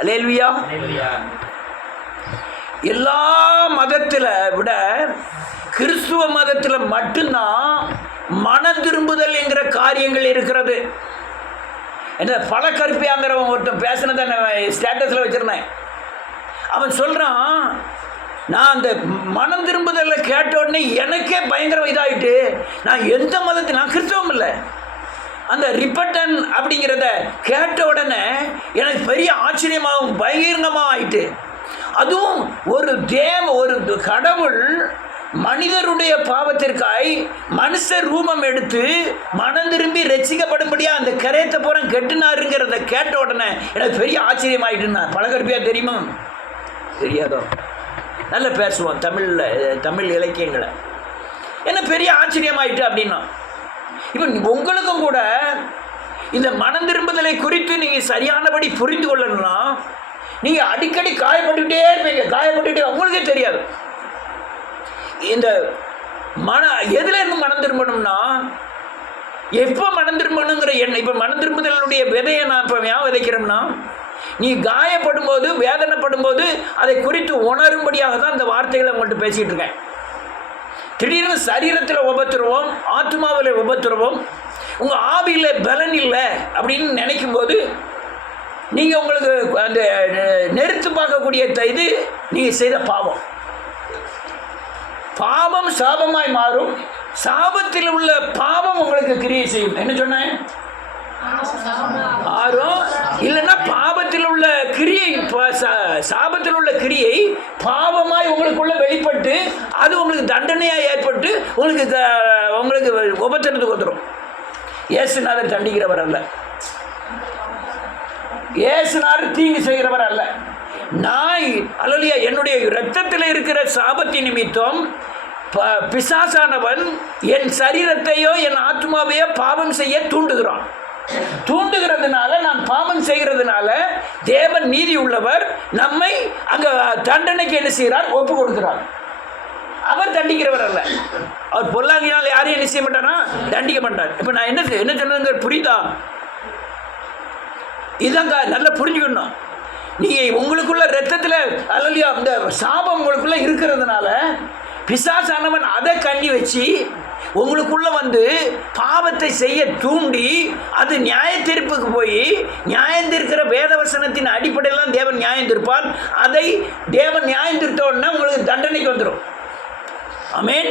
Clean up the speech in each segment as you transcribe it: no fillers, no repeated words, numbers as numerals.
அல்லேலூயா. எல்லா மதத்தில் விட கிறிஸ்துவ மதத்தில் மட்டும்தான் மன திரும்புதல் என்கிற காரியங்கள் இருக்கிறது. என்ன பல கருப்பியாங்கிறவன் ஒருத்தன் பேசினதை நான் ஸ்டேட்டஸில் வச்சுருந்தேன். அவன் சொல்கிறான், நான் அந்த மனம் திரும்புதலை கேட்ட உடனே எனக்கே பயங்கரம் இதாகிட்டு, நான் எந்த மதத்தை, நான் கிறிஸ்தவம் இல்லை, அந்த ரிப்பட்டன் அப்படிங்கிறத கேட்ட உடனே எனக்கு பெரிய ஆச்சரியமாகவும் பகிரங்கமாக ஆயிட்டு. அதுவும் ஒரு கடவுள் மனிதருடைய பாவத்திற்காய் மனுஷ ரூபம் எடுத்து மனம் திரும்பி ரசிக்கப்படும்படியா அந்த கரையத்தை பூரா கெட்டுனாருங்கிறத கேட்ட உடனே எனக்கு பெரிய ஆச்சரியமாயிட்டுன்னா. பழகற்பியா தெரியுமா? தெரியாதோ? நல்லா பேசுவோம் தமிழ் இலக்கியங்களை. என்ன பெரிய ஆச்சரியமாயிட்டு அப்படின்னா, இப்போ உங்களுக்கும் கூட இந்த மனம் திரும்புதலை குறித்து நீங்கள் சரியானபடி புரிந்து கொள்ளணும்னா நீங்கள் அடிக்கடி காயப்பட்டுக்கிட்டே இருப்பீங்க. காயப்பட்டுக்கிட்டே உங்களுக்கே தெரியாது. இந்த எதுல இருந்து மனம் திரும்பணும்னா, எப்போ மனம் திரும்பணுங்கிற எண்ணம். இப்போ மனம் திரும்புதலுடைய விதையை நான் இப்போ ஏன் விதைக்கிறோம்னா, நீ காயப்படும் போது வேதனைப்படும் போது அதை குறித்து உணரும்படியாக தான் இந்த வார்த்தைகளை உங்கள்கிட்ட பேசிகிட்டு இருக்கேன். திடீர்னு சரீரத்தில் உபத்திரவோம், ஆத்மாவில் உபத்திரவோம், உங்கள் ஆவியில் பலன் இல்லை அப்படின்னு நினைக்கும் போது நீங்கள் உங்களுக்கு அந்த நெருத்து பார்க்கக்கூடிய இது நீங்கள் செய்த பாவம். பாவம் சாபமாய் மாறும். சாபத்தில் உள்ள பாவம் உங்களுக்கு கிரியை செய்யும். என்ன சொன்னேன்? மாறும். இல்லைன்னா பாவத்தில் உள்ள கிரியை, சாபத்தில் உள்ள கிரியை பாவமாய் உங்களுக்குள்ள வெளிப்பட்டு அது உங்களுக்கு தண்டனையாக ஏற்பட்டு உங்களுக்கு உபத்திரத்துக்கு வந்துடும். இயேசுநாதர் தண்டிக்கிறவர் அல்ல, இயேசுநாதர் தீங்கு செய்கிறவர் அல்ல. நான் அல்லையா என்னுடைய இரத்தத்தில் இருக்கிற சாபத்தின் நிமித்தம் பிசாசானவன் என் சரீரத்தையோ என் ஆத்மாவையோ பாவம் செய்ய தூண்டுகிறான். தூண்டுகிறதுனால, நான் பாவம் செய்கிறதுனால தேவன் நீதி உள்ளவர், நம்மை அங்க தண்டனைக்கு என்ன செய்கிறார்? ஒப்பு கொடுக்கிறார். அவர் தண்டிக்கிறவர் அல்ல. அவர் பொல்லாங்கினால் யாரையும் என்ன செய்ய மாட்டாரா? தண்டிக்க மாட்டார். இப்போ நான் என்ன சொன்னதுங்க புரியுதா? இதாங்க நல்லா புரிஞ்சுக்கணும். நீங்கள் உங்களுக்குள்ள ரத்தத்தில் அல்லையா அந்த சாபம் உங்களுக்குள்ள இருக்கிறதுனால பிசாசானவன் அதை கண்ணி வச்சு உங்களுக்குள்ள வந்து பாவத்தை செய்ய தூண்டி அது நியாய தீர்ப்புக்கு போய் நியாயம் தீர்க்கிற வேதவசனத்தின் அடிப்படையில் தேவன் நியாயம் தீர்ப்பார். அதை தேவன் நியாயம் தீர்த்தோன்னா உங்களுக்கு தண்டனைக்கு வந்துடும். ஆமென்.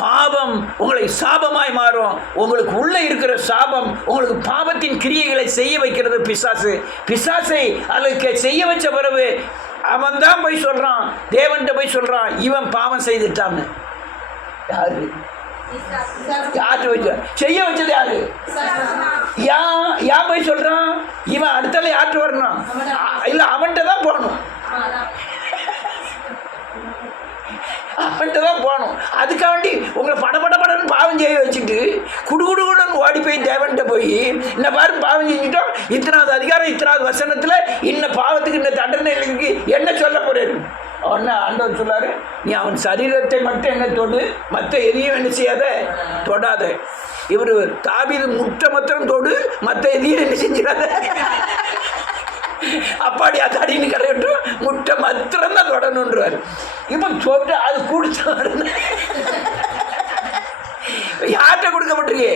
பாவம் உங்களை சாபமாய் மாறும். உங்களுக்கு உள்ள இருக்கிற சாபம் உங்களுக்கு பாவத்தின் கிரியைகளை செய்ய வைக்கிறது பிசாசு. பிசாசை அதுக்கு செய்ய வச்ச பிறகு அவன் தான் போய் சொல்றான், தேவன்கிட்ட போய் சொல்றான், இவன் பாவம் செய்துட்டான்னு. யாரு செய்ய வச்சது? யாரு? ஏன் போய் சொல்றான்? இவன் அடுத்தால யார்கிட்ட வரணும்? இல்ல அவன்கிட்ட தான் போகணும், அவன்கிட்ட தான் போகணும். அதுக்காண்டி உங்களை படன்னு பாவம் செய்ய வச்சுட்டு குடுகுடுன்னு ஓடி போய் தேவன்கிட்ட போய் இந்த பாரு பாவம் செஞ்சுட்டோம், இத்தனாவது அதிகாரம் இத்தனாவது வசனத்தில் இன்ன பாவத்துக்கு இந்த தண்டனை இருக்கு, என்ன சொல்ல போறாரு? அவன ஆண்டவர் சொல்லாரு, நீ அவன் சரீரத்தை மட்டும் என்ன தொடு, மற்ற எதையும் என்ன செய்யாத, தொடாத. இவர் தாவீது முட்டை மாத்திரம் தொடு, மற்ற எதையும் என்ன செஞ்சிடாத. அப்பாடி அது அடின்னு கிடையட்டும், முட்டை மாத்திரம் தான் தொடணுன்றார். இப்போ தொட்டு அது குடிச்ச யார்கிட்ட கொடுக்கப்பட்டிருக்கு?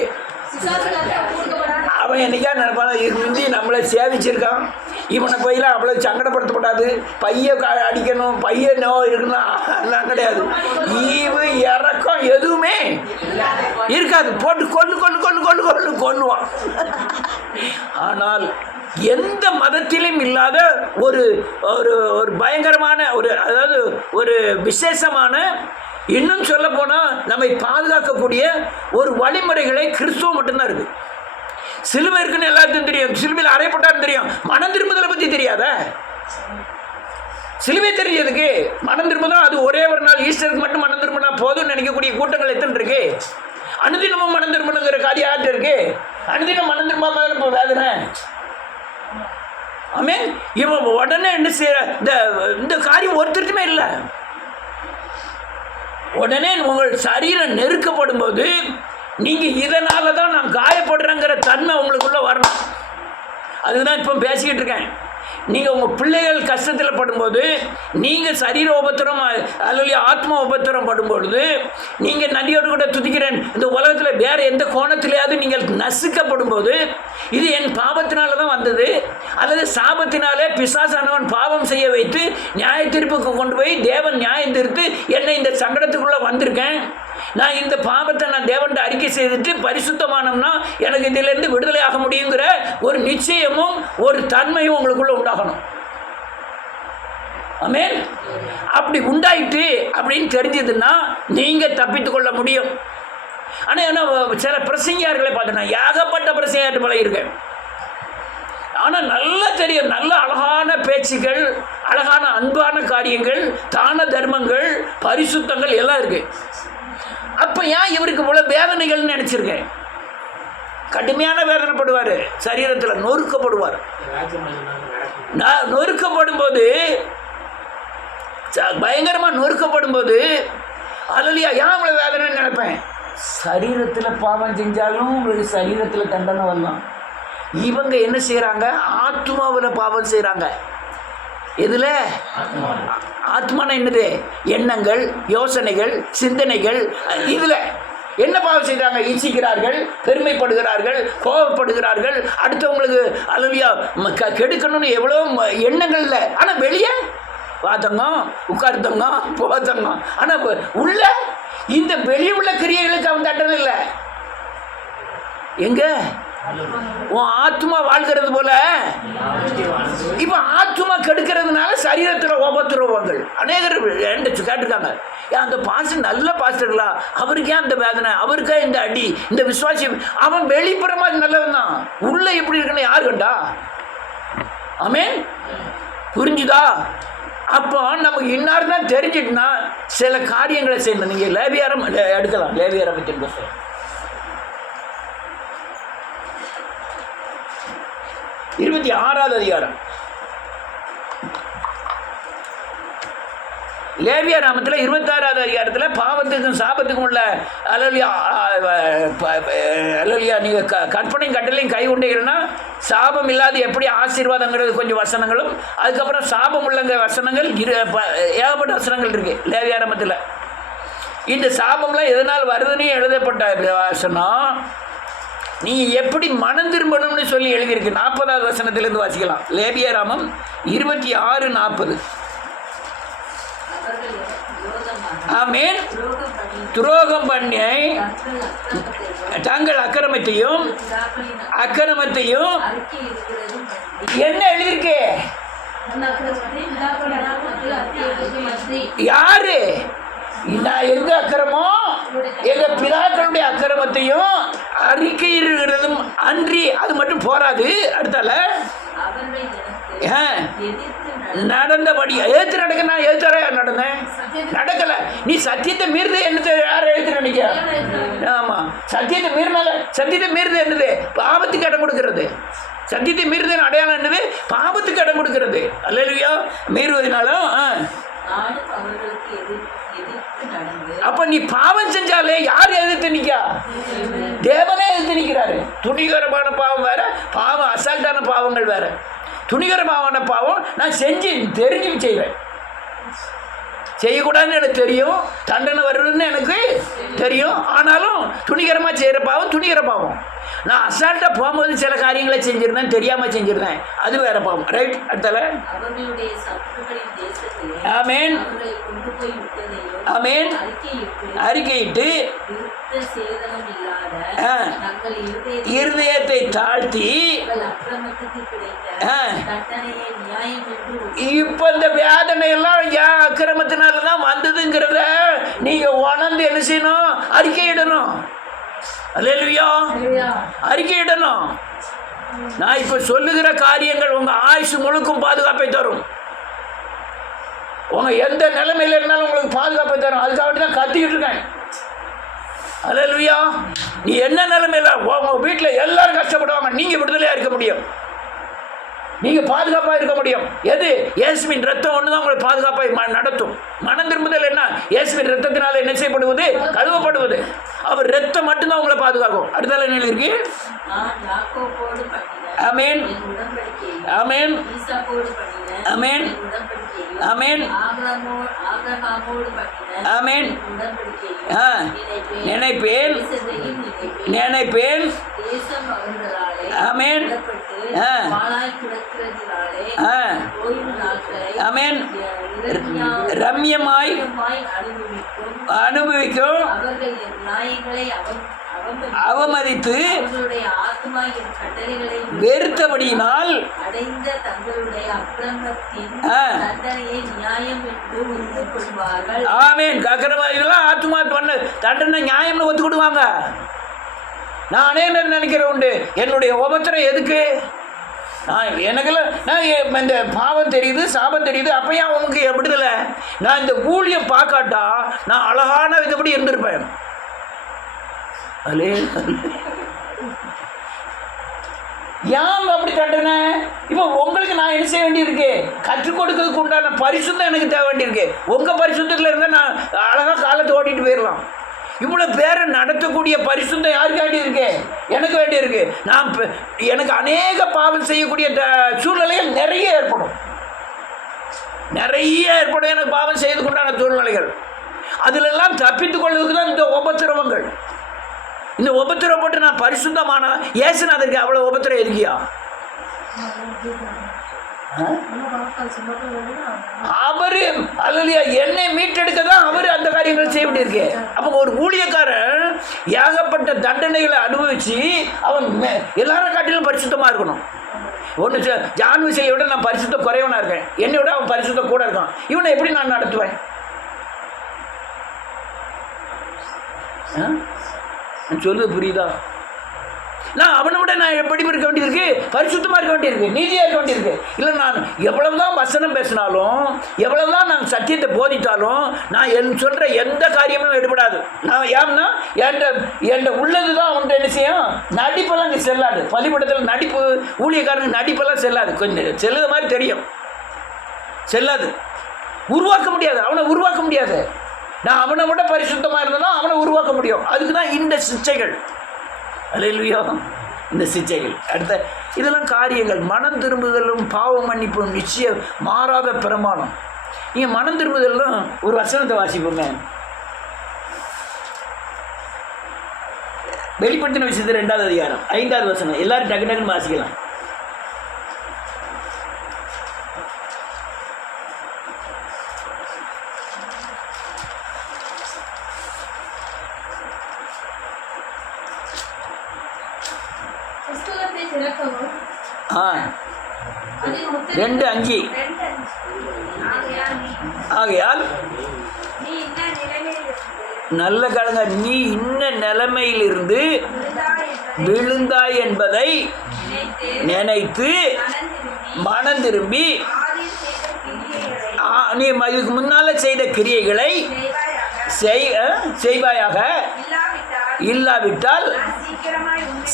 அவன் என்னைக்கா நினைப்பான், முந்தி நம்மளை சேவிச்சிருக்கான், இவனை போயெல்லாம் அவ்வளோ சங்கடப்படுத்தப்படாது, பைய அடிக்கணும், பைய நோ இருக்கணும், அதெல்லாம் கிடையாது. ஈவு இறக்கம் எதுவுமே இருக்காது. போட்டு கொள்ளுவான். ஆனால் எந்த மதத்திலும் இல்லாத ஒரு ஒரு பயங்கரமான அதாவது ஒரு விசேஷமான, இன்னும் சொல்ல போனால் நம்மை பாதுகாக்கக்கூடிய ஒரு வழிமுறைகளை கிறிஸ்துவம் மட்டும்தான் இருக்குது. சிலுவை இருக்குன்னு எல்லாத்துக்கும் தெரியும், சிலுவையில் அறையப்பட்டான்னு தெரியும், மனம் திரும்புதலை பற்றி தெரியாத? சிலுவை தெரிஞ்சதுக்கு மனம் திரும்புதான் அது ஒரே ஒரு நாள் ஈஸ்டருக்கு மட்டும் மனம் திரும்பினா போதும்னு நினைக்கக்கூடிய கூட்டங்கள் எத்தனை இருக்கு? அனுதினமும் மனம் திரும்பணுங்கிற காரியம் யார்கிட்ட இருக்கு? அனுதினம் மனம் திரும்பாம இப்போ வேதனை. ஆமென். இவன் உடனே என்ன செய்யற இந்த காரியம் ஒருத்தருக்குமே இல்லை. உடனே உங்கள் சரீரம் நெருக்கப்படும் போது நீங்கள் இதனால தான் நான் காயப்படுறேங்கிற தன்மை உங்களுக்குள்ள வரணும். அதுதான் இப்போ பேசிக்கிட்டு இருக்கேன். நீங்கள் உங்கள் பிள்ளைகள் கஷ்டத்தில் படும்போது, நீங்கள் சரீர உபத்திரம் அல்லது ஆத்ம உபத்திரம் படும்பொழுது, நீங்கள் நன்றியோடு கூட துதிக்கிறேன், இந்த உலகத்தில் வேறு எந்த கோணத்திலேயாவது நீங்கள் நசுக்கப்படும்போது, இது என் பாவத்தினால தான் வந்தது, அல்லது சாபத்தினாலே பிசாசானவன் பாவம் செய்ய வைத்து நியாய தீர்ப்புக்கு கொண்டு போய் தேவன் நியாயம் தீர்த்து என்னை இந்த சங்கடத்துக்குள்ளே வந்திருக்கேன், நான் இந்த பாவத்தை நான் தேவன்கிட்ட அறிக்கை செய்துட்டு பரிசுத்தமானோம்னா எனக்கு இதிலேருந்து விடுதலை ஆக முடியுங்கிற ஒரு நிச்சயமும் ஒரு தன்மையும் உங்களுக்குள்ள உண்டாகணும். ஆமென். அப்படி உண்டாயிட்டு அப்படின்னு தெரிஞ்சதுன்னா நீங்கள் தப்பித்து கொள்ள முடியும். ஆனால் என்ன சில பிரசங்கியார்களை பார்த்தோன்னா ஏகப்பட்ட பிரசங்கியார்ட்டு பழகிருக்கேன். ஆனால் நல்லா தெரியும், நல்ல அழகான பேச்சுகள், அழகான அன்பான காரியங்கள், தான தர்மங்கள், பரிசுத்தங்கள் எல்லாம் இருக்கு. அப்போ ஏன் இவருக்கு போல வேதனைகள்னு நினச்சிருக்கேன். கடுமையான வேதனைப்படுவார், சரீரத்தில் நொறுக்கப்படுவார். நொறுக்கப்படும் போது, பயங்கரமாக நொறுக்கப்படும் போது அல்லையா ஏன் இவ்வளோ வேதனைன்னு நினைப்பேன். சரீரத்தில் பாவம் செஞ்சாலும் உங்களுக்கு சரீரத்தில் தண்டனை வரலாம். இவங்க என்ன செய்கிறாங்க, ஆத்மாவில் பாவம் செய்கிறாங்க. இதில் ஆத்மான என்னது, எண்ணங்கள், யோசனைகள், சிந்தனைகள். இதில் என்ன பாவம் செய்கிறாங்க, இச்சிக்கிறார்கள், பெருமைப்படுகிறார்கள், கோபப்படுகிறார்கள், அடுத்தவங்களுக்கு அலுவலியா கெடுக்கணும்னு எவ்வளோ எண்ணங்கள் இல்லை. ஆனால் வெளியே பார்த்தங்க, உட்கார்த்தங்க, போத்தங்க. ஆனால் உள்ள இந்த வெளியே உள்ள கிரியைகளுக்கு அவன் தண்டனை இல்லை. எங்க உன் ஆத்மா வாழ்கிறது போல இப்போ ஆத்மா கெடுக்கிறதுனால சரீரத்தில் உபத்திரவங்கள் அநேகர் கேட்டிருக்காங்க. அந்த பாஸ்டர் நல்ல பாஸ்டர்களா, அவருக்கே அந்த வேதனை, அவருக்கே இந்த அடி, இந்த விசுவாசி. அவன் வெளிப்புறமாக நல்லவன் தான், உள்ள எப்படி இருக்குன்னு யார் கண்டா? ஆமென். புரிஞ்சுதா? அப்போ நமக்கு இன்னார் தான் தெரிஞ்சிட்டுனா சில காரியங்களை செய்யணும். நீங்கள் லேவியாரம் எடுக்கலாம். லேவியாரம் பற்றி பேசுகிறேன். 26வது அதிகாரம் லேவியராமத்தில் 26வது அதிகாரத்தில் பாவத்துக்கும் சாபத்துக்கும் உள்ள அல்லலியா நீங்கள் கற்பனையும் கட்டளையும் கை கொண்டீங்கன்னா சாபம் இல்லாத எப்படி ஆசீர்வாதங்கிறது கொஞ்சம் வசனங்களும், அதுக்கப்புறம் சாபம் உள்ளங்க வசனங்கள் ஏகப்பட்ட வசனங்கள் இருக்குது லேவியராமத்தில். இந்த சாபம்லாம் எதனால் வருதுன்னு எழுதப்பட்ட வசனம் நீங்கள் எப்படி மனம் திரும்பணும்னு சொல்லி எழுதியிருக்கு. 40வது வசனத்திலிருந்து வாசிக்கலாம். லேவியராமம் 26:40. ஆமென். துரோகம் பண்ணி தங்கள் அக்கிரமத்தையும் என்ன எழுதியிருக்கு? யாரு? நான் எங்க அக்கிரமோ, எங்க பிதாக்களுடைய அக்கிரமத்தையும் அறிக்கையிடுகிறதும் அன்றி அது மட்டும் போராது. அடுத்தால நடந்தபடி எழுத்து நடக்க, நான் எழுத்தார நடந்தேன், நடக்கல. நீ சத்தியத்தை மீறுது என்னது, யார் எழுத்து நினைக்க? ஆமா, சத்தியத்தை மீறினால, சத்தியத்தை மீறுது என்னது, பாவத்துக்கு இடம் கொடுக்கிறது. சத்தியத்தை மீறுதல் அடையாளம் என்னது, பாவத்துக்கு இடம் கொடுக்கிறது. அல்லேலூயா. மீறுவதனாலும் அப்ப நீ பாவம் செஞ்சாலே யார் எதிர்த்து நிக்கா? தேவனே எதிர்த்து நிற்கிறாரு. துணிகரமான பாவம் வேற, பாவம் அசால்ட்டான பாவங்கள் வேற. துணிகரமான பாவம் நான் செஞ்சு தெரிஞ்சு செய்வேன், செய்யக்கூடாதுன்னு எனக்கு தெரியும், தண்டனை வருதுன்னு எனக்கு தெரியும். ஆனாலும் துணிகரமாக செய்கிற பாவம் துணிகர பாவம். நான் அசால்ட்டாக போகும்போது சில காரியங்களை செஞ்சுருந்தேன், தெரியாமல் செஞ்சுருந்தேன், அது வேற பாவம். ரைட். அடுத்தல ஆமென். ஆமென். அறிக்கையிட்டு இருதயத்தை தாழ்த்தி இப்ப இந்த வேதனை எல்லாம் ஏன் அக்கிரமத்தினாலதான் வந்ததுங்கிறத நீங்க உணர்ந்து என்ன செய்யணும்? அறிக்கையிடணும். அல்லேலூயா. அறிக்கையிடணும். நான் இப்ப சொல்லுகிற காரியங்கள் உங்க ஆயுசு முழுக்கும் பாதுகாப்பை தரும். உங்க எந்த நிலைமையில இருந்தாலும் உங்களுக்கு பாதுகாப்பை தரும். அதுக்காக தான் கத்திக்கிட்டு இருக்கேன். அல்லேலூயா. நீ என்ன நிலைமையில உங்க வீட்டில் எல்லாரும் கஷ்டப்படுவாங்க, நீங்க விடுதலையா இருக்க முடியும், நீங்க பாதுகாப்பாக இருக்க முடியும். எது? இயேசுவின் ரத்தம் ஒன்று தான் உங்களை பாதுகாப்பாக நடத்தும். மனம் திரும்புதல் என்ன? இயேசுவின் ரத்தத்தினால என்ன செய்யப்படுவது? கழுவப்படுவது. அவர் ரத்தம் மட்டும்தான் உங்களை பாதுகாக்கும். அடுத்தால என்ன இருக்கு? ஆமென் ஆமென் ஆமென் ஆமென் ஆமென். நினைப்பேன் நினைப்பேன். ஆமென் ஆமென். ரம்யமாய் அனுபவிக்கும் அவமதித்து வெறுத்தபடியினால் ஆமென். கக்கரவாதிகளாம் ஆத்மா பண்ண தண்டனை நியாயம்னு ஒத்துக்கிடுவாங்க. நான் அநேக நினைக்கிறேன் உண்டு, என்னுடைய உபத்திரம் எதுக்கு? எனக்கெல்லாம் நான் இந்த பாவம் தெரியுது, சாபம் தெரியுது, அப்போ ஏன் உனக்கு எப்படிதில்லை? நான் இந்த ஊழியம் பார்க்காட்டா நான் அழகான இதுபடி இருந்திருப்பேன். ஏன் அப்படி தண்டனை? இப்போ உங்களுக்கு நான் என்ன செய்ய வேண்டியிருக்கு? கற்றுக் கொடுக்கறதுக்கு உண்டான பரிசுத்தம் எனக்கு தேவை வேண்டியிருக்கு. உங்கள் பரிசுத்தத்தில் இருந்தால் நான் அழகாக காலத்தை ஓட்டிகிட்டு போயிடலாம். இவ்வளோ பேரை நடத்தக்கூடிய பரிசுத்தம் யாருக்கு வேண்டியிருக்கு? எனக்கு வேண்டியிருக்கு. நான் எனக்கு அநேக பாவம் செய்யக்கூடிய சூழ்நிலைகள் நிறைய ஏற்படும். எனக்கு பாவம் செய்து கொண்டான சூழ்நிலைகள். அதிலெல்லாம் தப்பித்து கொள்வதற்கு தான் இந்த உபத்திரவங்கள். இந்த உபத்திரப்பட்டு நான் பரிசுத்தமான ஏசுநாதருக்கு அவ்வளோ உபத்திரம் இருக்கியா? அவரு அல்லையா என்னை மீட்டெடுக்க தான் அவர் அந்த காரியங்கள் செய்ய வேண்டியிருக்கு. அப்போ ஒரு ஊழியக்காரன் ஏகப்பட்ட தண்டனைகளை அனுபவிச்சு அவன் எல்லாரும் காட்டிலும் பரிசுத்தமாக இருக்கணும். ஒன்று ஜான் விசையை விட நான் பரிசுத்தம் குறைவனாக இருக்கேன், என்னை விட அவன் பரிசுத்தம் கூட இருக்கான். இவனை எப்படி நான் நடத்துவேன்? சொல்லுது புரியுதா? நான் அவனை விட நான் எப்படி இருக்க வேண்டியிருக்கு? பரிசுத்தமாக இருக்க வேண்டியிருக்கு, நீதியாக இருக்க வேண்டியிருக்கு. இல்லை நான் எவ்வளவுதான் வசனம் பேசினாலும், எவ்வளவுதான் நான் சத்தியத்தை போதித்தாலும், நான் சொல்கிற எந்த காரியமும் எடுபடாது. நான் ஏன்னா என் உள்ளது தான் அவன்கிட்ட என்ன செய்யும்? நடிப்பெல்லாம் இங்கே செல்லாது. பள்ளிக்கூடத்தில் நடிப்பு, ஊழியக்காரனுக்கு நடிப்பெல்லாம் செல்லாது. கொஞ்சம் செல்லுத மாதிரி தெரியும், செல்லாது. உருவாக்க முடியாது, அவனை உருவாக்க முடியாது. நான் அவனை விட பரிசுத்தமாக இருந்தாலும் அவனை உருவாக்க முடியும். அதுக்கு தான் இந்த சிச்சைகள். அல்லேலூயா, இந்த சிச்சைகள். அடுத்த இதெல்லாம் காரியங்கள். மனம் திரும்புதலும் பாவ மன்னிப்பும் நிச்சயம் மாறாத பிரமாணம். நீங்கள் மனம் திரும்புதலும் ஒரு வசனத்தை வாசிப்போங்க. வெளிப்படுத்தின விஷயத்தில் 2வது அதிகாரம் 5வது வசனம். எல்லாரும் டக்கு டக்குன்னு வாசிக்கலாம். ஆகையால் நல்ல கலங்க நீ இன்ன நிலைமையிலிருந்து விழுந்தாய் என்பதை நினைத்து மனம் திரும்பி நீ இதுக்கு முன்னால செய்த கிரியைகளை செய்வாயாக. இல்லாவிட்டால்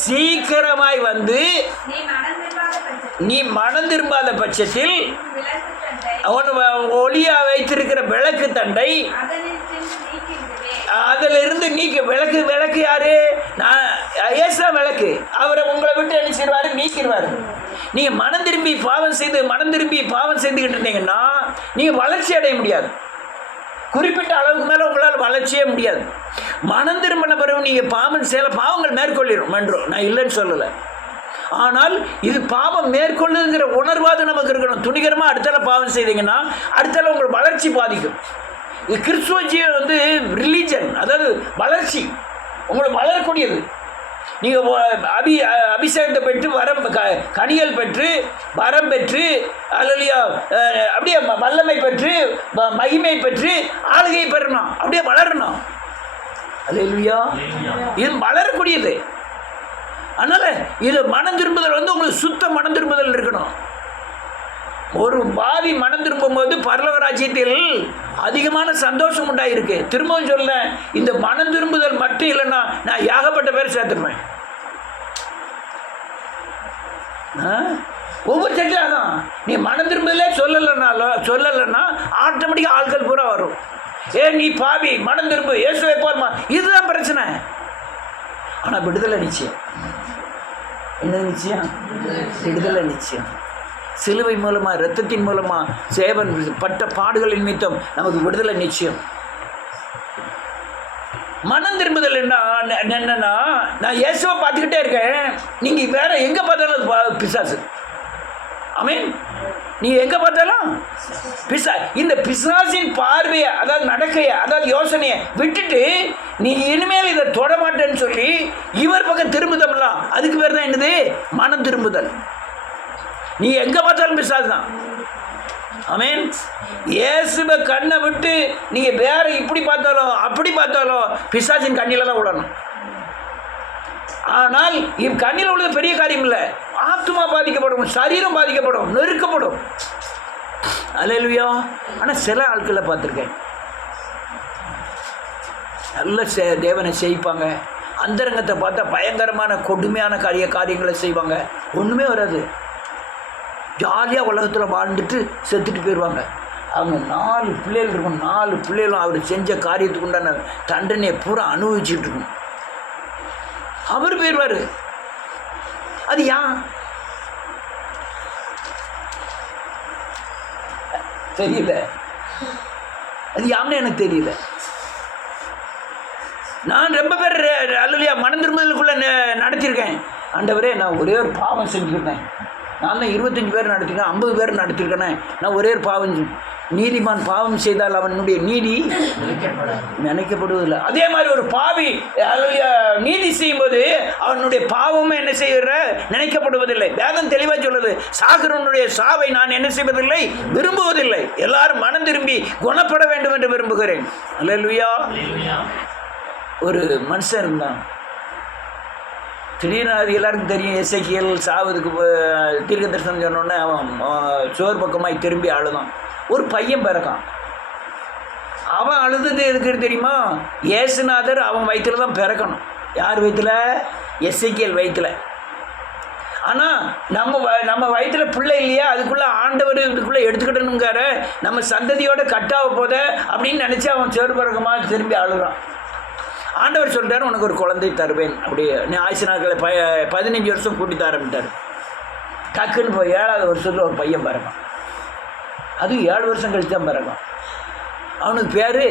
சீக்கிரமாய் வந்து நீ மனம் திரும்பாத பட்சத்தில் அவன் ஒளியா வைத்திருக்கிற விளக்கு தண்டை அதிலிருந்து விளக்கு யாரு? நான் ஏசா விளக்கு. அவரை உங்களை விட்டு என்ன செய்வாரு? நீக்கிடுவார். நீங்கள் மனம் திரும்பி பாவம் செய்துக்கிட்டு இருந்தீங்கன்னா நீங்கள் வளர்ச்சி அடைய முடியாது. குறிப்பிட்ட அளவுக்கு மேலே உங்களால் வளர்ச்சியே முடியாது. மனம் திரும்பின பிறகு நீங்கள் பாவங்கள் மேற்கொள்ளிடும் என்றும் நான் இல்லைன்னு சொல்லலை. ஆனால் இது பாவம் மேற்கொள்ளுங்கிற உணர்வாது நமக்கு இருக்கணும். துணிகரமாக அடுத்தால பாவம் செய்தீங்கன்னா அடுத்தால உங்கள் வளர்ச்சி பாதிக்கும். இது கிறிஸ்துவ ஜீவன் ரிலீஜன், அதாவது வளர்ச்சி உங்களை வளரக்கூடியது. நீங்கள் அபிஷேகத்தை பெற்று கனிகள் பெற்று வரம் பெற்று அல்லையா அப்படியே வல்லமை பெற்று மகிமை பெற்று ஆளுகை பெறணும், அப்படியே வளரணும். அல்லேலூயா, இது வளரக்கூடியது. அதனால் இது மனம் திரும்புதல் உங்களுக்கு சுத்த மனம் திரும்புதல் இருக்கணும். ஒரு பாவி மனம் திரும்பும் போது பரலோக ராஜ்யத்தில் அதிகமான சந்தோஷம் உண்டாயிருக்கு. திரும்பவும் சொல்ல, இந்த மனம் திரும்புதல் மட்டும் இல்லைன்னா நான் ஏகப்பட்ட பேர் சேர்த்துருவேன். ஒவ்வொரு சட்டிலும் தான் நீ மனம் திரும்புதலே சொல்லலைன்னா ஆட்டோமேட்டிக்காக ஆட்கள் பூரா வரும். நீ பாவி மனம் திரும்பு, இயேசுவை போர்மா, இதுதான் பிரச்சனை. ஆனால் விடுதலை நிச்சயம். என்ன நிச்சயம்? விடுதலை நிச்சயம். சிலுவை மூலமாக, இரத்தத்தின் மூலமாக, சேவன் பட்ட பாடுகளின் நிமித்தம் நமக்கு விடுதலை நிச்சயம். மனம் திரும்புதல் என்னன்னா, நான் இயேசுவை பார்த்துக்கிட்டே இருக்கேன், நீங்கள் வேற எங்கே பார்த்தாலும் அது பிசாசு. ஆமென். நீ எங்கே பார்த்தாலும் இந்த பிசாசின் பார்வையை, அதாவது நடக்கையை, அதாவது யோசனையை விட்டுட்டு நீ இனிமேல் இதை தொட மாட்டேன்னு சொல்லி இவர் பக்கம் திரும்புதலாம். அதுக்கு பேர் தான் என்னது? மனம் திரும்புதல். நீ எங்கே பார்த்தாலும் பிசாசு தான். ஆமென். இயேசுவை கண்ணை விட்டு நீங்கள் வேற இப்படி பார்த்தாலும் அப்படி பார்த்தாலும் பிசாசின் கண்ணில் தான் விடணும். ஆனால் கண்ணில் உள்ளது பெரிய காரியம் இல்லை. ஆத்மா பாதிக்கப்படும், சரீரம் பாதிக்கப்படும், நெருக்கப்படும். அல்லேலூயா. ஆனால் சில ஆட்களை பார்த்துருக்கேன், நல்ல தேவனை செய்ப்பாங்க, அந்தரங்கத்தை பார்த்தா பயங்கரமான கொடுமையான காரியங்களை செய்வாங்க, ஒன்றுமே வராது. ஜாலியாக உலகத்தில் வாழ்ந்துட்டு செத்துட்டு போயிடுவாங்க. அவங்க 4 பிள்ளைகள் இருக்கும், 4 பிள்ளைகளும் அவர் செஞ்ச காரியத்துக்கு உண்டான தண்டனையை பூரா அனுபவிச்சுட்டு இருக்கும். அவர் போயிடுவார். அது ஏன் தெரியல, அது யாருன்னு எனக்கு தெரியல. நான் ரொம்ப பேர் அல்லையா மனம் திரும்புதலுக்குள்ளே நடத்தியிருக்கேன். ஆண்டவரே, நான் ஒரே ஒரு பாவம் செஞ்சுக்கிட்டேன். நான் தான் 25 பேர் நடத்திருக்கேன், 50 பேர் நடத்திருக்கேனே. நான் ஒரே ஒரு பாவம். நீதிமான் பாவம் செய்தால் அவனுடைய நீதி நினைக்கப்படுவதில்லை. அதே மாதிரி ஒரு பாவி நீதி செய்யும்போது அவனுடைய பாவமும் என்ன செய்கிற நினைக்கப்படுவதில்லை. வேதம் தெளிவாக சொல்லுது, சாகிறவனுடைய சாவை நான் என்ன செய்வதில்லை, விரும்புவதில்லை. எல்லாரும் மனம் திரும்பி குணப்பட வேண்டும் என்று விரும்புகிறேன். அல்லேலூயா. ஒரு மனுஷன் இருந்தான், திடீர்னு அது எல்லாருக்கும் தெரியும், எசேக்கியேல் சாவதுக்கு தீர்க்க தரிசனம் சொன்னோடனே அவன் சோர் பக்கமாய் திரும்பி அழுதான். ஒரு பையன் பிறக்கான். அவன் அழுதது எதுக்கு தெரியுமா? இயேசுநாதர் அவன் வயிற்றில் தான் பிறக்கணும். யார் வயிற்றில்? எசேக்கியேல் வயிற்றில். ஆனால் நம்ம வயிற்றில் பிள்ளை இல்லையா, அதுக்குள்ளே ஆண்டவர் இதுக்குள்ளே எடுத்துக்கிட்டணுங்கார நம்ம சந்ததியோட கட்டாக போத அப்படின்னு நினச்சி அவன் சோறு பறக்கமாக திரும்பி அழுகிறான். ஆண்டவர் சொல்லிட்டார், உனக்கு ஒரு குழந்தை தருவேன். அப்படி நீ ஆயுசு நாட்களை 15 வருஷம் கூட்டிட்டு ஆரம்பிட்டார். டக்குன்னு போய் 7வது வருஷத்தில் ஒரு பையன் பிறக்கான். அதுவும் 7 வருஷம் கழிச்சு தான் பிறக்கும். அவனுக்கு பேர்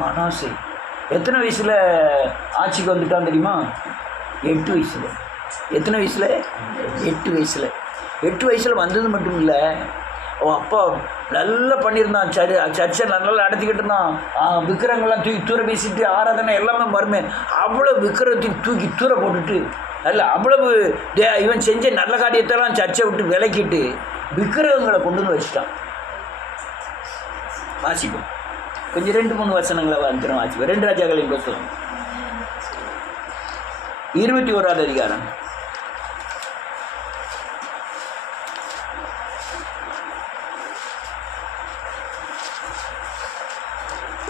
மனாசே. எத்தனை வயசில் ஆட்சிக்கு வந்துட்டான் தெரியுமா? 8 வயசில். எத்தனை வயசில்? 8 வயசில். 8 வயசில் வந்தது மட்டும் இல்லை, அவன் அப்பா நல்லா பண்ணியிருந்தான். சர்ச்சை நல்லா நடத்திக்கிட்டு இருந்தான். விக்கிரங்கள்லாம் தூக்கி தூர வீசிட்டு ஆராதனை எல்லாமே வருமே. அவ்வளோ விக்கிரத்தையும் தூக்கி தூர போட்டுட்டு, அல்ல அவ்வளவு இவன் செஞ்ச நல்ல காரியத்தெல்லாம் சர்ச்சை விட்டு விலக்கிட்டு விக்கிரகங்களை கொண்டு வந்து வச்சுட்டான். வாசிப்போம் கொஞ்சம் 2-3 வசனங்களை வந்துடும். வாசிப்போம். 2 ராஜாக்களின் புத்தகம் 21வது அதிகாரம்.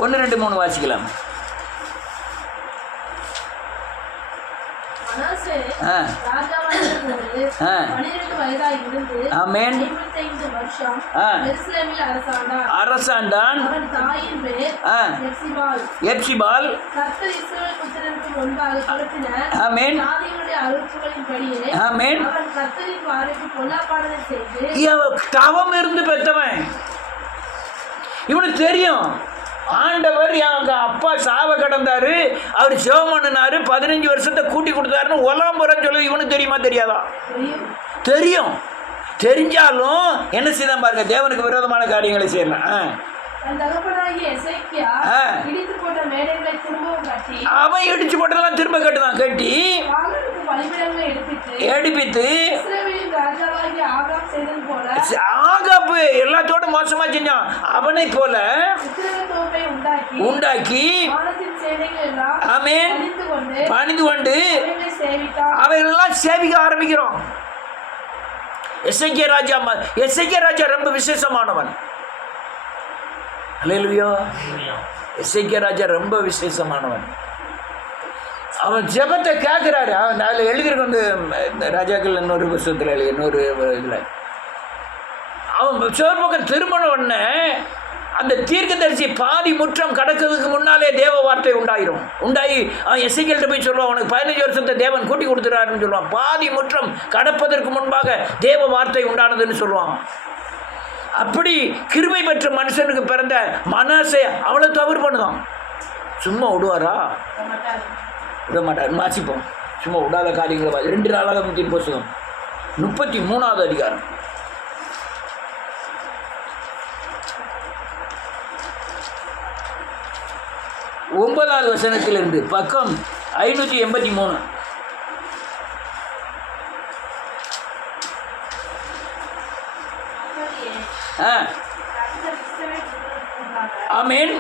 1, 2, 3 வாசிக்கலாம். அரசாண்டான். எப்சிபால். தவம் இருந்து பெற்றவன். இவனுக்கு தெரியும் ஆண்டவர் எங்க அப்பா சாவ கடந்தாரு, அவர் சிவமன்னாரு, 15 வருஷத்தை கூட்டி கொடுத்தாருன்னு உலகம் சொல்லி இவனுக்கு தெரியுமா? தெரியாதா? தெரியும். தெரிஞ்சாலும் என்ன செய்தான் பாருங்க, தேவனுக்கு விரோதமான காரியங்களை செய்யலாம். அவன் இடிச்சு போட்டதெல்லாம் திரும்ப கட்டுதான், கட்டி எடுப்பித்து ஆகாப்பு எல்லாத்தோட மோசமா செஞ்சான். அவனை போல உண்டாக்கி ஆமென் பணிந்து கொண்டு அவைகளெல்லாம் சேவிக்க ஆரம்பிக்கிறோம். எசேக்கியா ராஜா ரொம்ப விசேஷமானவன். அல்லேலூயா. எசேக்கியா ராஜா ரொம்ப விசேஷமானவன். அவன் ஜெபத்தை கேட்குறாரு. அவன் அதில் எழுதியிருக்க வந்து ராஜாக்கள் இன்னொரு புத்தகத்தில் இன்னொரு இதில் அவன் சோர் பக்கம் திரும்பின உடனே அந்த தீர்க்கதரிசி பாதி முற்றம் கடக்கிறதுக்கு முன்னாலே தேவ வார்த்தை உண்டாகி எசேக்கியேல்கிட்ட போய் சொல்லுவான், உனக்கு 15 வருஷத்தை தேவன் கூட்டி கொடுத்துறாருன்னு சொல்லுவான். பாதி முற்றம் கடப்பதற்கு முன்பாக தேவ வார்த்தை உண்டானதுன்னு சொல்லுவான். அப்படி கிருபை பெற்ற மனுஷனுக்கு பிறந்த மனாசே அவ்வளோ தவறு பண்ணுதான். சும்மா விடுவாரா? விட மாட்டார். வாசிப்போம், சும்மா விடாத காரியங்களை 2 நாளாகமத்தின் புத்தகம் 33வது அதிகாரம் 9வது வசனத்திலிருந்து பக்கம் 583. ஆமேன்.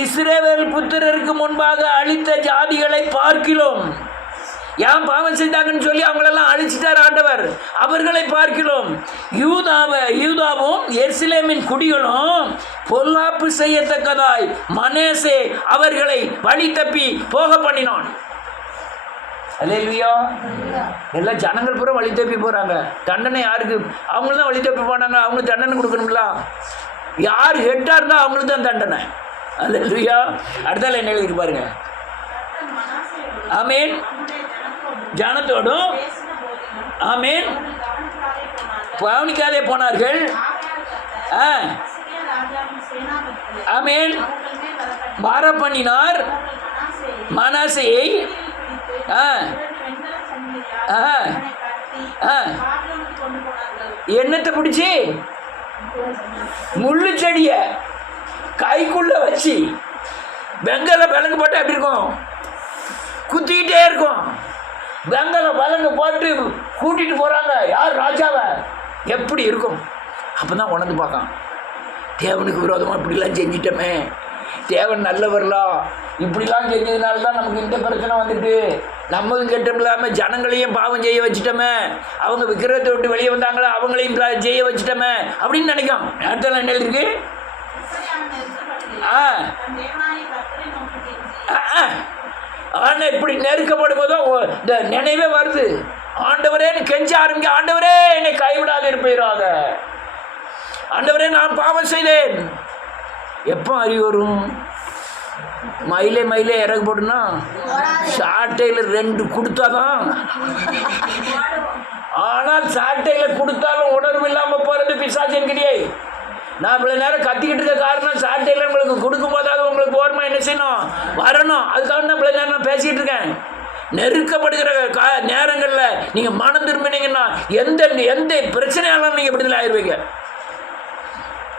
இஸ்ரவேல் புத்திரருக்கு முன்பாக அழித்த ஜாதிகளை பார்க்கிறோம். ஏன் பாவம் செய்தாங்கன்னு சொல்லி அவங்களெல்லாம் அழிச்சிட்டார் ஆண்டவர். அவர்களை பார்க்கிறோம். யூதாவும் எருசலேமின் குடிகளும் பொல்லாப்பு செய்யத்தக்கதாய் மனேசே அவர்களை வழி தப்பி போக பண்ணினான். அல்லேலூயா. எல்லா ஜனங்கள் பூரா வழி தப்பி போகிறாங்க. தண்டனை யாருக்கு? அவங்களும் தான் வழி தப்பி போனாங்க. அவங்களுக்கு தண்டனை கொடுக்கணுங்களா? யார் ஹெட்டாக இருந்தால் அவங்களுக்கு தான் தண்டனை. அல்லேலூயா. அடுத்தால என்ன எழுதி பாருங்க. ஆமேன். ஜனத்தோடும் ஆமேன் கவனிக்காதே போனார்கள். ஆமேன். பார பண்ணினார் மனாசேயை. என்னத்தை பிடிச்சி? முள்ளு செடிய கைக்குள்ள வச்சு வெங்கல விலங்கு போட்டால் எப்படி இருக்கும்? குத்திக்கிட்டே இருக்கும். வெங்கல விலங்கு போட்டு கூட்டிகிட்டு போகிறாங்க. யார்? ராஜாவை. எப்படி இருக்கும்? அப்போ தான் உணர்ந்து பார்க்கலாம், தேவனுக்கு விரோதமாக இப்படிலாம் செஞ்சிட்டோமே, தேவன் நல்லவர்களா, இப்படிலாம் செஞ்சதுனால தான் நமக்கு இந்த பிரச்சனை வந்துட்டு, நம்மளும் கெட்டம் இல்லாமல் ஜனங்களையும் பாவம் செய்ய வச்சுட்டோமே, அவங்க விக்கிரகத்தை விட்டு வெளியே வந்தாங்களே அவங்களையும் செய்ய வச்சுட்டோமே அப்படின்னு நினைக்கும். அடுத்த என்ன இருக்கு? ஆனால் இப்படி நெருக்கப்படும் போதும் இந்த நினைவே வருது. ஆண்டவரே கெஞ்ச ஆரம்பிக்க, ஆண்டவரே என்னை கைவிடாத இருப்பீராக, ஆண்டவரே நான் பாவம் செய்தேன். எப்போ அறிவு வரும்? மயிலே இறகு போட்டுனா சாட்டையில் 2 கொடுத்தாதான். ஆனால் சாட்டையில் கொடுத்தாலும் உணர்வு இல்லாமல் போகிறது பிசாசின் கிடையாது. நான் இவ்வளோ நேரம் கத்திக்கிட்டு இருக்க காரணம் சாட்டையில் உங்களுக்கு கொடுக்கும் போதாவது உங்களுக்கு ஓர்மா என்ன செய்யணும்? வரணும். அதுக்காக தான் இவ்வளோ நேரம் நான் பேசிகிட்டு இருக்கேன். நெருக்கப்படுகிற நேரங்களில் நீங்கள் மனம் திரும்பினீங்கன்னா எந்த பிரச்சனையாலும் நீங்கள் விடுதலை ஆயிடுவீங்க.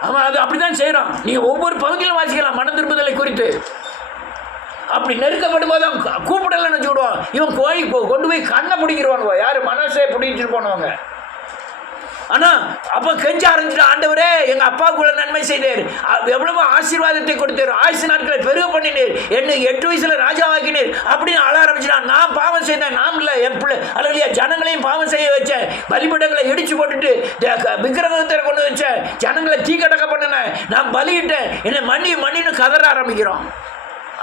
ஆமாம், அது அப்படி தான் செய்கிறோம். நீங்கள் ஒவ்வொரு பகுதியிலும் வாசிக்கலாம் மனம் திரும்புதலை குறித்து. அப்படி நெருக்கப்படும் போது கூப்பிடலன்னு வச்சுக்கிடுவோம். இவன் கொண்டு போய் கண்ணை பிடிக்கிறவானுவோ. யார்? மனசை பிடிச்சிட்டு போனவங்க. ஆனால் அப்போ கெஞ்ச ஆரம்பிச்சுட்டு, ஆண்டவரே எங்கள் அப்பாவுக்குள்ள நன்மை செய்தீர், எவ்வளவோ ஆசீர்வாதத்தை கொடுத்தீர், ஆயுசு நாட்களை பெருக பண்ணினீர், என்னை 8 வயசில் ராஜாவாக்கினீர் அப்படின்னு அழ ஆரம்பிச்சுட்டான். நான் பாவம் செய்தேன், நாம் இல்லை என் பிள்ளை அல்லையா, ஜனங்களையும் பாவம் செய்ய வச்சேன், பலிபீடங்களை இடிச்சு போட்டுட்டு விக்கிரகத்தில் கொண்டு வச்சேன், ஜனங்களை தீக்கடக்க பண்ணினேன், நான் பலியிட்டேன், என்னை மண்ணின்னு கதற ஆரம்பிக்கிறோம்.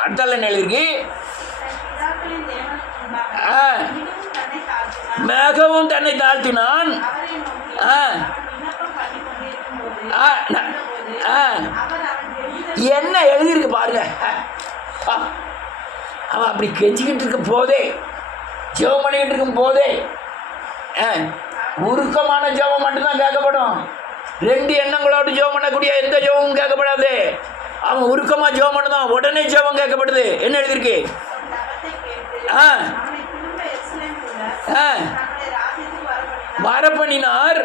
அடுத்தால என்ன எழுதிருக்கு? மிகவும் தன்னை தாழ்த்தினான். என்ன எழுதியிருக்கு பாருங்க. அவன் அப்படி கெஞ்சிக்கிட்டு இருக்கும் போதே, ஜெபம் பண்ணிக்கிட்டு இருக்கும் போதே, உருக்கமான ஜெபம் மட்டும்தான் கேட்கப்படும். 2 எண்ணங்களோடு ஜெபம் பண்ணக்கூடிய எந்த ஜெபமும் கேட்கப்படாது. அவன் உருக்கமாக ஜெபம் பண்ணுதான், உடனே ஜெபம் கேட்கப்படுது. என்ன எழுதியிருக்கு? வரப்பண்ணினார்.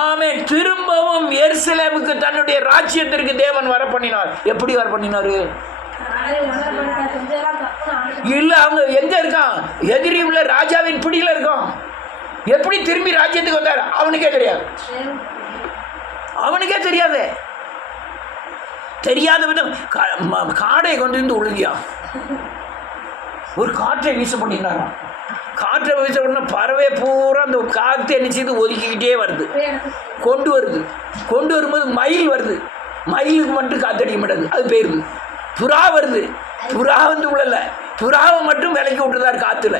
ஆமென். திரும்பவும் எருசலேமுக்கு தன்னுடைய ராஜ்யத்திற்கு தேவன் வரப்பண்ணினார். எப்படி வரப்பண்ணினாரு? இல்ல, அவங்க எங்க இருக்கான்? எதிரி உள்ள ராஜாவின் பிடியில இருக்கான். எப்படி திரும்பி ராஜ்யத்துக்கு வந்தார் அவனுக்கே தெரியாது. அவனுக்கே தெரியாது. தெரியாத விதம் காடை கொண்டு வந்து ஒழுங்கியா ஒரு காற்றை வீச பண்ணினாராம். காற்றை வீச பண்ண பறவை பூரா அந்த காற்று என்ன செய்து ஒதுக்கிக்கிட்டே வருது, கொண்டு வரும்போது மயில் வருது. மயிலுக்கு மட்டும் காற்றடிக்க மாட்டேது, அது போயிடுது. புறா வருது, புறா வந்து உள்ளல புறாவை மட்டும் விலைக்கு விட்டுருந்தார் காற்றுல.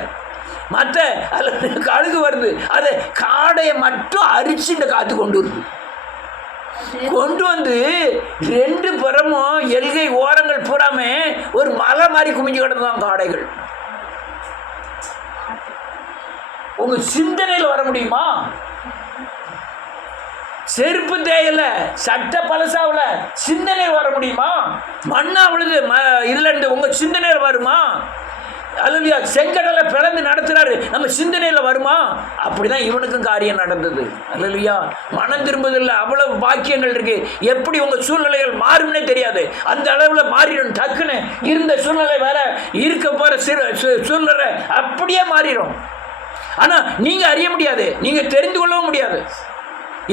மற்ற அதில் கழுகு வருது, அதை காடையை மட்டும் அரிச்சு இந்த காற்று கொண்டு வருது. கொண்டு வந்து 2 புறமும் எல்கை ஓரங்கள் பூராமே ஒரு மலை மாதிரி குமிஞ்சு கிடந்தான் காடைகள். உங்க சிந்தனையில் வர முடியுமா? செருப்பு தேயல, சட்ட பழசாவில் சிந்தனையில் வர முடியுமா? மண்ணா விழுது இதுல இருந்து உங்க சிந்தனையில் வருமா? அல்லையா, செங்கடலை பிளந்து நடத்துறாரு, நம்ம சிந்தனையில் வருமா? அப்படிதான் இவனுக்கும் காரியம் நடந்தது. அல்லையா, மனம் திரும்புதில்லை, அவ்வளவு பாக்கியங்கள் இருக்கு. எப்படி உங்க சூழ்நிலைகள் மாறும்னே தெரியாது, அந்த அளவில் மாறிடும். டக்குன்னு இருந்த சூழ்நிலை வேற, இருக்க போற சூழ்நிலை அப்படியே மாறிடும். ஆனா நீங்க அறிய முடியாது, நீங்க தெரிந்து கொள்ளவும் முடியாது.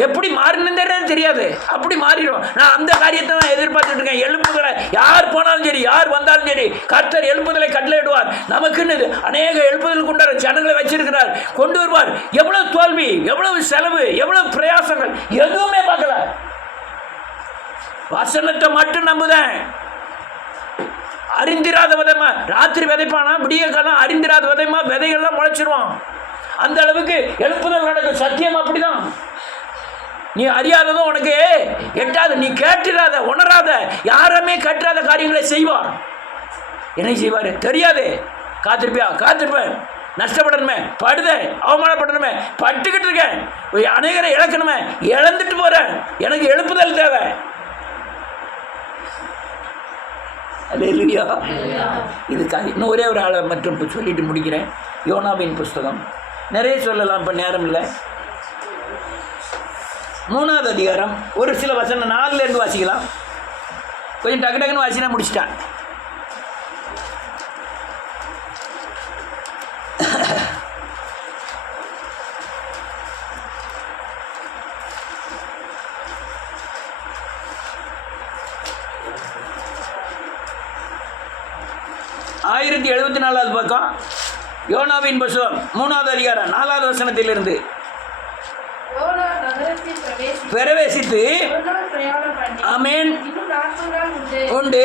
எப்படி மாறினே தெரியாது, அப்படி மாறிடும். நான் அந்த காரியத்தை தான் எதிர்பார்த்துட்டு இருக்கேன். எழுப்புதலை யார் போனாலும் சரி, யார் வந்தாலும் சரி, கர்த்தர் எழுப்புதலை கட்டளையிடுவார். நமக்குன்னு அநேக எழுப்புதல் கொண்டாட ஜனங்களை வச்சிருக்கிறார், கொண்டு வருவார். எவ்வளவு தோல்வி, எவ்வளவு செலவு, எவ்வளவு பிரயாசங்கள், எதுவுமே பார்க்கல. வசனத்தை மட்டும் நம்புதேன். அறிந்திராத விதமா ராத்திரி விதைப்பானா, விடிய காலம் அறிந்திராத விதமா விதைகள்லாம் முளைச்சிருவான். அந்த அளவுக்கு எழுப்புதல் நடக்கும். சத்தியம் அப்படிதான். நீ அறியாததும் உனக்கு எட்டாது, நீ கேட்டுறாத, உணராத, யாருமே கேட்டுறாத காரியங்களை செய்வார். என்ன செய்வார் தெரியாது. காத்திருப்பேன், நஷ்டப்படணுமே, படுதேன், அவமானப்படணுமே, பட்டுக்கிட்டு இருக்கேன், அநேகரை இழக்கணுமே, இழந்துட்டு போறேன், எனக்கு எழுப்புதல் தேவை. அல்லேலூயா. இதுக்காக இன்னும் ஒரே ஒரு ஆளை மட்டும் சொல்லிட்டு முடிக்கிறேன். யோனாவின் புஸ்தகம் நிறைய சொல்லலாம், இப்போ நேரம் இல்லை. 3ஆவது அதிகாரம் ஒரு சில வசனம் 4லேருந்து வாசிக்கலாம். கொஞ்சம் டக்கு டக்குன்னு வாசினா முடிச்சிட்டான். ஆயிரத்தி 74வது பக்கம் யோனாவின் புஸ்தகம் 3ஆவது அதிகாரம் 4வது வசனத்திலிருந்து. பிரவேசித்து ஆமென் உண்டு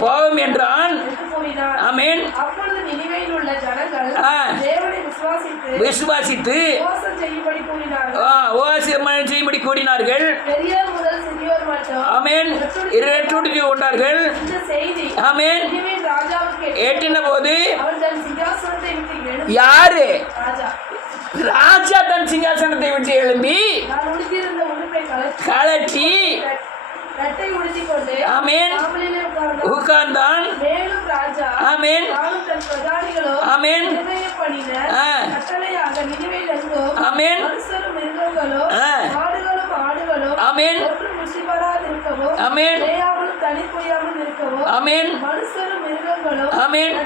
போவோம் என்றான். ஆமென். விசுவாசித்து செய்யும்படி கூறினார்கள். ஆமென். கொண்டார்கள். ஆமென். ஏற்றின போது யாரு? ராஜா தன் சிங்காசனத்தை விட்டு எழும்பி கலட்டி ஆமென் உட்கார்ந்தான். ஆமென். ஆமென். ஆமென். ஆமென். ஆமென். ஆமென். ஆமென்.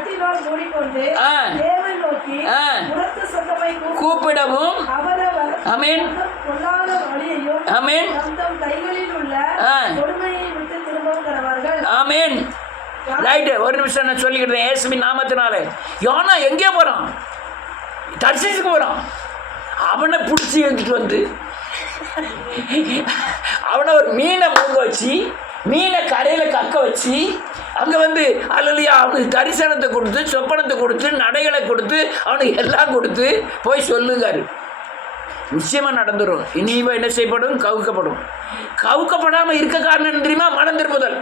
கூப்பிடவும் ஆமென். ஆமென். ஆமென். ரைட். ஒரு நிமிஷம் நான் சொல்லிக்கிறேன் இயேசுவின் நாமத்தினாலே. யோனா எங்கே போறான்? தர்சீசுக்கு போறான். அவனை பிடிச்சி எடுத்துட்டு வந்து அவனை ஒரு மீனை மூங்க வச்சு, மீனை கரையில் கக்க வச்சு, அங்கே வந்து அல்லையா அவனுக்கு தரிசனத்தை கொடுத்து, சொப்பனத்தை கொடுத்து, நடைகளை கொடுத்து, அவனுக்கு எல்லாம் கொடுத்து போய் சொல்லுங்காரு. நிச்சயமாக நடந்துடும். இனிவ என்ன செய்யப்படும்? கவுக்கப்படும். கவுக்கப்படாமல் இருக்க காரணம் தெரியுமா? மனம் திரும்புதல்.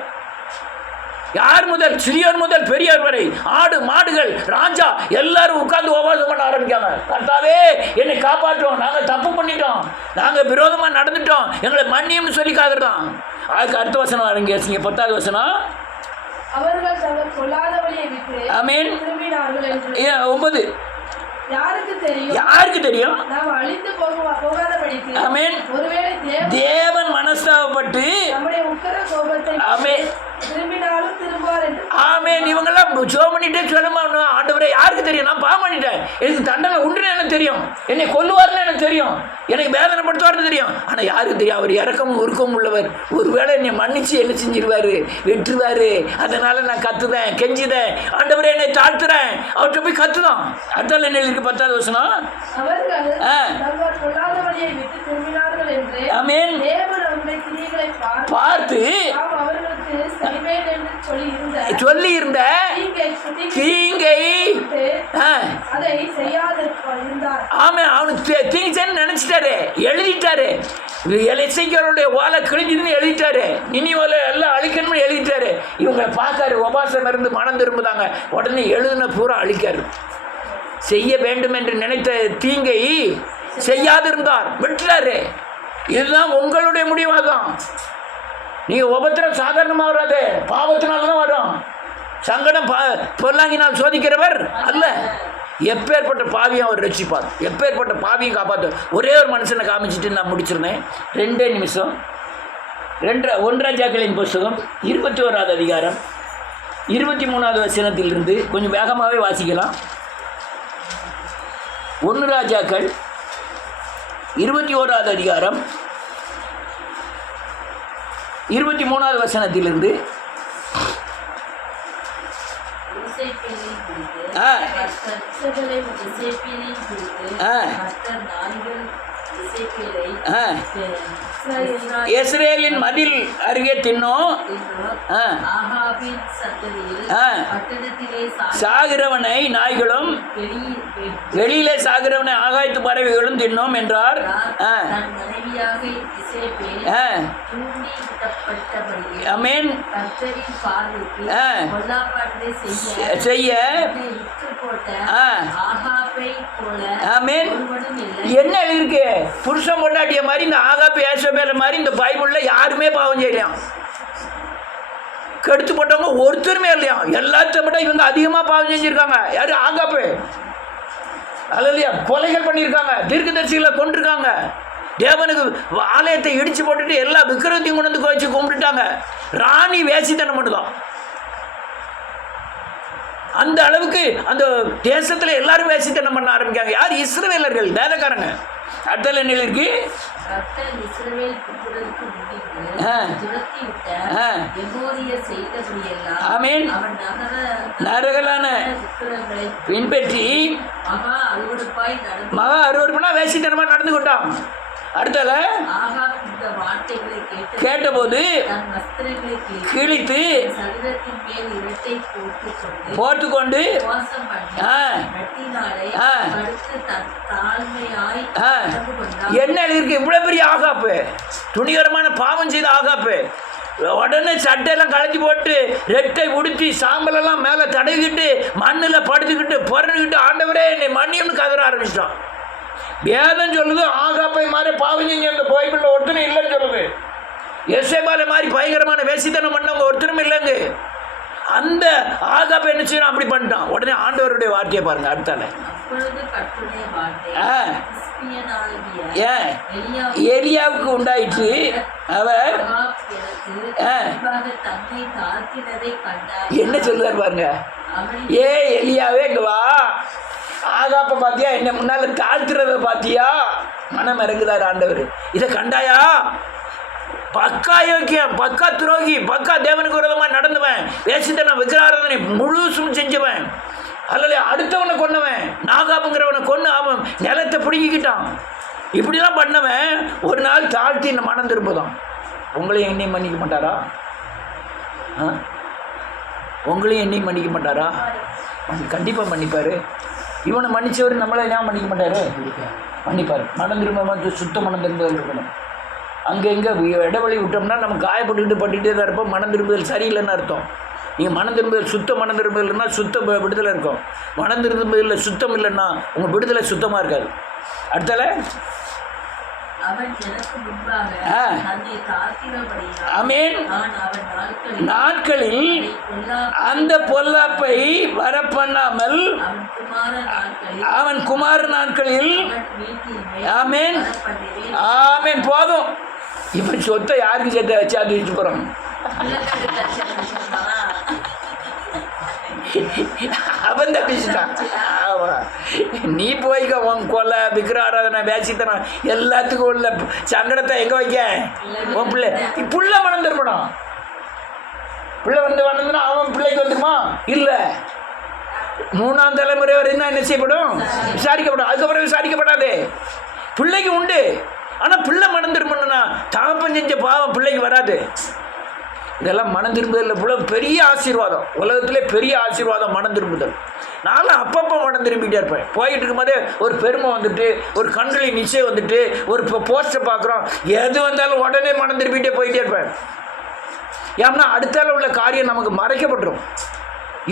யார் முதல்? சிறியோர் முதல் பெரியோர் வரை, ஆடு மாடுகள் ராஜா எல்லாரும் உட்கார்ந்து உபவாசம் பண்ண ஆரம்பிக்காங்க. கர்த்தாவே என்னை காப்பாற்றோம், நாங்கள் தப்பு பண்ணிட்டோம், நாங்கள் விரோதமாக நடந்துட்டோம், எங்களை மன்னியம்னு சொல்லி காதுதான். அதுக்கு அடுத்த வசனம் வாருங்க, 10வது வசனம். ஆமென். 9. யாருக்கு தெரியும்? ஆமென். தேவன் மனஸ்தாபப்பட்டு ஆமென். ஆமென். இவங்கெல்லாம் ஜெபம் பண்ணிட்டே சொல்லமா, ஆண்டவரே யாருக்கு தெரியும்? நான் பாவம் பண்ணிட்டேன், எனக்கு தண்டனை உண்டுன்னு எனக்கு தெரியும், என்னை கொல்லுவார்னு எனக்கு தெரியும், எனக்கு வேதனைப்படுத்துவார்னு தெரியும். ஆனால் யாருக்கு தெரியும்? அவர் இறக்கமும் உருக்கமும் உள்ளவர். ஒருவேளை என்னை மன்னிச்சு என்ன செஞ்சிருவாரு? வெற்றுவாரு. அதனால நான் கத்துதேன், கெஞ்சுதேன், ஆண்டவரே என்னை தாழ்த்துறேன், அவர்கிட்ட போய் கத்துதான். அடுத்தால என்ன இருக்கு? 10வது வசனம். ஆமென். பார்த்து சொல்லி இருந்த தீங்கை அதை செய்யாதிருந்தார். ஆமாம், அவனுக்கு தீங்கு செய்யணும்னு நினச்சிட்டாரு, எழுதிட்டாரு. இசைக்கருடைய ஓலை கிழிஞ்சுதுன்னு எழுதிட்டாரு. நினிவேல எல்லாம் அழிக்கணும்னு எழுதிட்டாரு. இவங்களை பார்க்காரு, உபாசம் இருந்து மனம் திரும்புதாங்க. உடனே எழுதுன பூரா அழிக்காரு. செய்ய வேண்டும் என்று நினைத்த தீங்கை செய்யாதிருந்தார், விட்டுறாரு. இதுதான் உங்களுடைய முடிவாகும். நீங்கள் உபத்திரம் சாதாரணமாக வராது, பாவத்தினால தான் வரும். சங்கடம் பொல்லாங்கினால் சோதிக்கிறவர் அல்ல. எப்பேற்பட்ட பாவியும் அவர் ரட்சிப்பார், எப்பேற்பட்ட பாவியும் காப்பாற்றுவார். ஒரே ஒரு மனுஷனை காமிச்சிட்டு நான் முடிச்சிருந்தேன். 2 நிமிஷம். 1 ராஜாக்களின் புஸ்தகம் 21வது அதிகாரம் 23வது வசனத்திலிருந்து கொஞ்சம் வேகமாகவே வாசிக்கலாம். 1 ராஜாக்கள் 21வது அதிகாரம் 23வது வசனத்திலிருந்து இஸ்ரேலின் மதில் அருகே தின்னோம், சாகிறவனை நாய்களும் வெளியிலே சாகிறவனை ஆகாயத்து பறவைகளும் தின்னோம் என்றார். ஆமென். செய்ய ஆமென். என்ன இருக்கு? புருஷன் பொண்டாட்டிய மாதிரி இந்த ஆகாப்பு ஏசபேல மாதிரி இந்த பைபிள்ல யாருமே பாவம் செய்யலாம். கெடுத்து போட்டவங்க ஒருத்தருமே இல்லையா. எல்லாத்தையும் விட இவங்க அதிகமாக பாவம் செஞ்சுருக்காங்க. யார்? ஆகாப்பு. அல்லையா, கொலைகள் பண்ணியிருக்காங்க, தீர்க்கதரிசிகளை கொண்டிருக்காங்க, தேவனுக்கு ஆலயத்தை இடித்து போட்டுட்டு எல்லா விக்கிரத்தையும் கொண்டு வந்து வச்சு கும்பிட்டுட்டாங்க. ராணி வேசித்தனம் மட்டும்தான். அந்த அளவுக்கு அந்த தேசத்தில் எல்லாரும் வேசித்தனம் பண்ண ஆரம்பிக்காங்க. யார்? இஸ்ரவேலர்கள், வேதக்காரங்க. அடுத்த நிலைக்கு ஆமென். நரகலான பின்பற்றி மகா அருவருப்புனா வேசித்தனமா நடந்து கொண்டான். அடுத்தல கேட்டபோது கிழித்து போட்டுக்கொண்டு என்ன இருக்கு? இவ்வளவு பெரிய ஆகாப்பு, துணிகரமான பாவம் செய்த ஆகாப்பு. உடனே சட்டையெல்லாம் களைஞ்சி போட்டு ரெட்டை உடுத்தி சாம்பலெல்லாம் மேலே தடவிக்கிட்டு மண்ணில் படுத்துக்கிட்டு பொறந்துக்கிட்டு ஆண்டவரே என்னை மன்னியும்னு கதற ஆரம்பிச்சிட்டான். வேதம் சொல்லுது ஆகாப்பை மாதிரி பாவம் செஞ்சு அந்த பைபிளில் ஒருத்தரும் இல்லைன்னு சொல்லுது. எசேபாலை மாதிரி பயங்கரமான வேசித்தனம் பண்ணவங்க ஒருத்தரும் இல்லைங்க. அந்த ஆகாப்பை என்ன செய்யணும்? அப்படி பண்ணிட்டான். உடனே ஆண்டவருடைய வார்த்தையை பாருங்க. அடுத்தால எலியாவுக்கு உண்டாயிற்று. அவர் என்ன சொல்லுவார் பாருங்க. ஏ எலியாவே இங்க வா, ஆகாப்ப பாத்தியா, என்ன முன்னால தாழ்த்துறத பாத்தியா? மனம் இறங்குதார் ஆண்டவர். இதை கண்டாயா? பக்கா யோக்கியம், பக்கா துரோகி, பக்கா தேவனுக்கு விரோதமாக நடந்தவன், வேசித்தன விக்கிராராதனை முழுசும் செஞ்சவன், அல்ல அடுத்தவனை கொன்னவன், நாகாப்புங்கிறவனை கொன்று அவன் நிலத்தை பிடிங்கிக்கிட்டான். இப்படிலாம் பண்ணவன் ஒரு நாள் தாழ்த்தி இந்த மனம் திரும்புதான். உங்களையும் என்னையும் மன்னிக்க மாட்டாரா? உங்களையும் என்னையும் மன்னிக்க மாட்டாரா? கண்டிப்பாக மன்னிப்பார். இவனை மன்னிச்சவர் நம்மளை ஏன் மன்னிக்க மாட்டார்? மன்னிப்பார். மனம் திரும்ப சுத்த மனம் திரும்புதல் இருக்கணும். அங்கே எங்கே இடைவெளி விட்டோம்னா நம்ம காயப்பட்டுக்கிட்டே தான் இருப்போம். மனம் திரும்புதல் சரியில்லைன்னு அர்த்தம். நீங்கள் மனம் திரும்புதல் சுத்த மனம் திரும்புதல்னா சுத்த விடுதலை இருக்கும். மனம் திரும்புதலில் சுத்தம் இல்லைன்னா உங்கள் விடுதலை சுத்தமாக இருக்காது. அடுத்தால ஆமென். நாட்களில் அந்த பொல்லாப்பை வரப்பண்ணாமல் அவன் குமார நாட்களில் ஆமென் ஆமென். போதும். இப்ப சொத்தை யாருக்கு சேர்த்த வச்சு அது வச்சு போறோம். அவன் தப்பிச்சுட்டான். நீ போய்க்க உன் கொலை விக்கிராராதனை வேசித்தனம் எல்லாத்துக்கும் உள்ள சங்கடத்தை எங்கே வைக்க? உன் பிள்ளை புள்ள மனம் திரும்பணும். பிள்ளை வந்ததுன்னா அவன் பிள்ளைக்கு வந்துருமா? இல்லை. 3ஆம் தலைமுறை வரையும் தான் என்ன செய்யப்படும்? விசாரிக்கப்படும். அதுக்கப்புறம் விசாரிக்கப்படாது. பிள்ளைக்கு உண்டு. ஆனால் பிள்ளை மனம் திரும்பணும்னா தகப்பன் செஞ்ச பாவம் பிள்ளைக்கு வராது. இதெல்லாம் மனம் திரும்புதல் இவ்வளோ பெரிய ஆசீர்வாதம், உலகத்திலே பெரிய ஆசீர்வாதம் மனம் திரும்புதல். நானும் அப்பப்போ மனம் திரும்பிகிட்டே இருப்பேன். போய்கிட்டு இருக்கும்போதே ஒரு பெருமை வந்துட்டு, ஒரு கண்களின் நிச்சயம் வந்துட்டு, ஒரு போஸ்டர் பார்க்குறோம், எது வந்தாலும் உடனே மனம் திரும்பிகிட்டே போயிட்டே இருப்பேன். ஏன்னா அடுத்தால உள்ள காரியம் நமக்கு மறைக்கப்பட்டுரும்.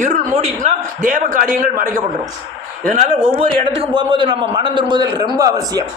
இருள் மூடிட்டுனா தேவ காரியங்கள் மறைக்கப்பட்டுரும். இதனால் ஒவ்வொரு இடத்துக்கும் போகும்போது நம்ம மனம் திரும்புதல் ரொம்ப அவசியம்.